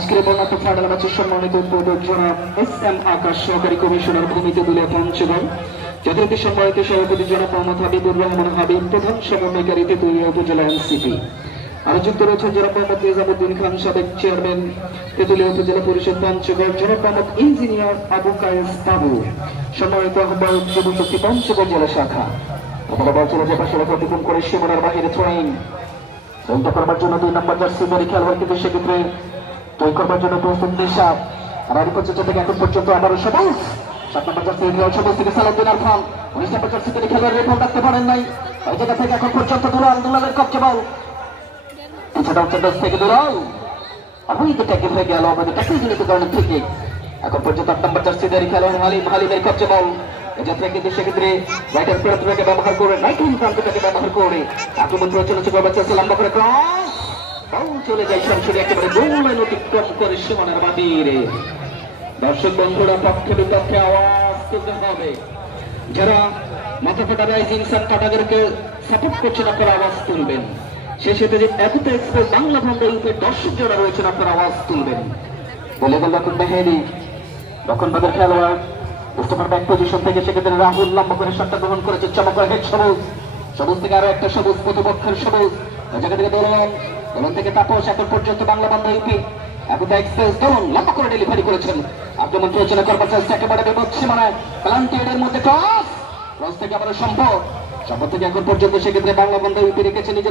আজকের বর্ণাঢ্য ফাইনাল ম্যাচের সম্মানিত উদ্বোধক জনাব এস.এম. আকাশ সহকারী কমিশনার ভূমিতে তুলে পঞ্চগড়, যথারীতি সম্মানিত সভাপতি জনাব মোহাম্মদ হাবিবুর রহমান হাবিব, প্রধান সমন্বয়কারী তেঁতুলিয়া উপজেলা এনসিপি। আরো যুক্ত রয়েছেন জনাব মোহাম্মদ নিজামুদ্দিন খান, সাবেক চেয়ারম্যান তেঁতুলিয়া উপজেলা পরিষদ পঞ্চগড়, জনাব মোহাম্মদ ইঞ্জিনিয়ার আবু কায়েস বাবু, সম্মানিত আহ্বায়ক যুব শক্তি পঞ্চগড় জেলা শাখা। আপনারা বল চলে যে পাশে অতিক্রম করে সীমানার বাহিরে থ্রোইং বলটা করবার জন্য 2 নম্বর জার্সি ধরে খেলোয়াড়, কিন্তু সেক্ষেত্রে তৈরি করবার জন্য প্রস্তুত দেশা রানি পর্যন্ত থেকে এখন পর্যন্ত আবারও সবুজ 7 নম্বর জার্সি সবুজ থেকে সালাউদ্দিন আরফান, 19 নম্বর জার্সি থেকে খেলোয়াড় রেকর্ড রাখতে পারেন নাই। এই জায়গা থেকে এখন পর্যন্ত দুলালের কবজা বল কিছুটা হচ্ছে 10 থেকে দুলাল অবৈধ ট্যাকেল হয়ে গেল, আমাদের ট্যাকেল জনিত কারণ থেকে এখন পর্যন্ত 8 নম্বর জার্সি ধরে খেলোয়াড় হালিমের কবজা বল যাত্রা, কিন্তু সেক্ষেত্রে রাইটার প্রান্তটাকে ব্যবহার করে রাইটিং প্রান্তটাকে ব্যবহার করে আক্রমণ করে চলেছে করবার চেষ্টা, লম্বা করে ক্রস চলে যায় সরাসরি একেবারে গোল লাইন অতিক্রম করে সীমানার বাহিরে। দর্শক বন্ধুরা, পক্ষে বিপক্ষে আওয়াজ তুলতে হবে। যারা মাথা ফাটা রাইজিং সান কাটাদেরকে সাপোর্ট করছেন আপনারা আওয়াজ তুলবেন। সেই সাথে যে একতা এক্সপ্রেস বাংলা ভঙ্গ ইউপের দর্শক যারা রয়েছেন আপনারা আওয়াজ তুলবেন। বলে গেল এখন মেহেদি দক্ষিণবাদের খেলোয়াড় মুস্তফার ব্যাক পজিশন থেকে, সেক্ষেত্রে রাহুল লম্বা করে শটটা গ্রহণ করেছে, চমক করে হেড সবুজ, সবুজ থেকে আরো একটা সবুজ, প্রতিপক্ষের সবুজ জায়গা থেকে দোলন থেকে তাপস, এখন পর্যন্ত বাংলা বন্ধ ইউপি একতা এক্সপ্রেস দোলন লম্বা করে ডেলিভারি করেছেন, আক্রমণ প্রয়োজনে করবার চেষ্টা একেবারে বিপদ সীমানায়, প্লান্টিয়ারের মধ্যে ক্রস থেকে আবার সম্ভব থেকে এখন পর্যন্ত সেক্ষেত্রে বাংলা বন্ধ ইউপি রেখেছে নিজের